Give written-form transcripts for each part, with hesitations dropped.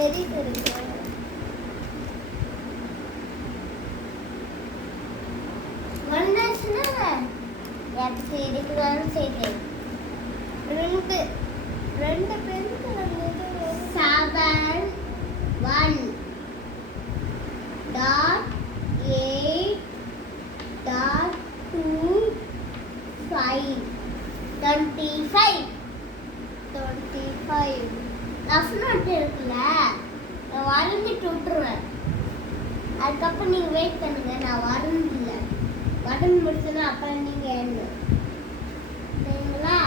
ரெண்டு பேருக்கு வந்து 7 1.8.2 5 25 ரஃப் நோட் இருக்குல்ல, நான் வரைஞ்சிட்டு விட்டுருவேன். அதுக்கப்புறம் நீங்கள் வெயிட் பண்ணுங்க. நான் வரைஞ்சில்ல, வரைஞ்சி முடிச்சுன்னா அப்புறம் நீங்கள் என்ன சரிங்களா?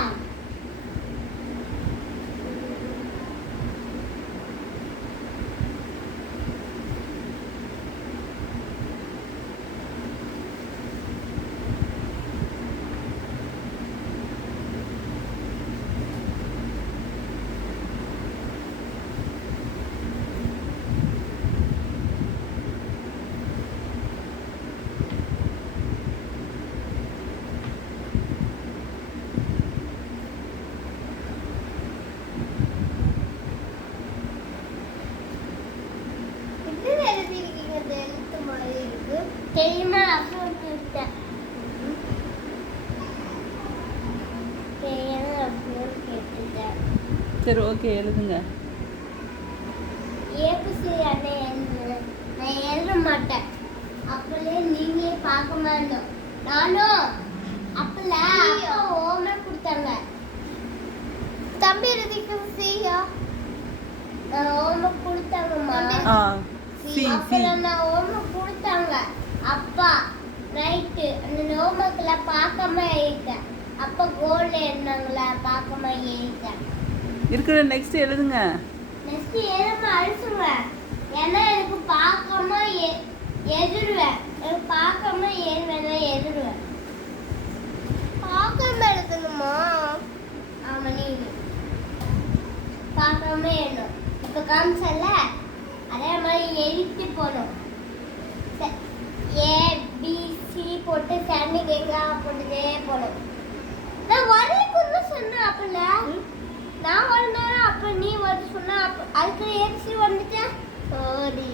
தெரியுமா? சரி ஓகே எழுதுங்க. நான் எழுத மாட்டேன். அப்பலே நீங்க பார்க்க மாட்டோம். நானும் அப்பல ஹோம்வொர்க் கொடுத்தாங்க. தம்பி எழுதிக்கு சியா ஹோம்வொர்க் கொடுத்தாங்கம்மா. நான் ஹோம்வொர்க் கொடுத்தாங்க. அப்பா நைட்டு அந்த ஹோம்வொர்க்ல பார்க்காம எழுதிட்டேன். அப்பா கோல்ல என்னங்களா பார்க்காம எழுதிட்டேன். இருக்கிற நெக்ஸ்ட் எழுதுங்க. நெக்ஸ்ட் எழுதாம அழிச்சுடுவேன். ஏன்னா எனக்கு பார்க்காம எழுதுவேன். எனக்கு பார்க்காம எழுதுவேன். பார்க்காம எழுதணுமா? ஆமா, நீ பார்க்காம எழுதணும். இப்போ காமிச்சல அதே மாதிரி எழுதி போகணும். ABC போட்டு ஸ்டாண்டிங் எங்கே போட்டுட்டே போகணும். நான் வரைக்குன்னு சொன்னேன். அப்பல நான் ஒரு நேரம் அப்ப நீ வந்து சொன்ன அதுக்கு ஏசி வந்துட்டேன். சாரி.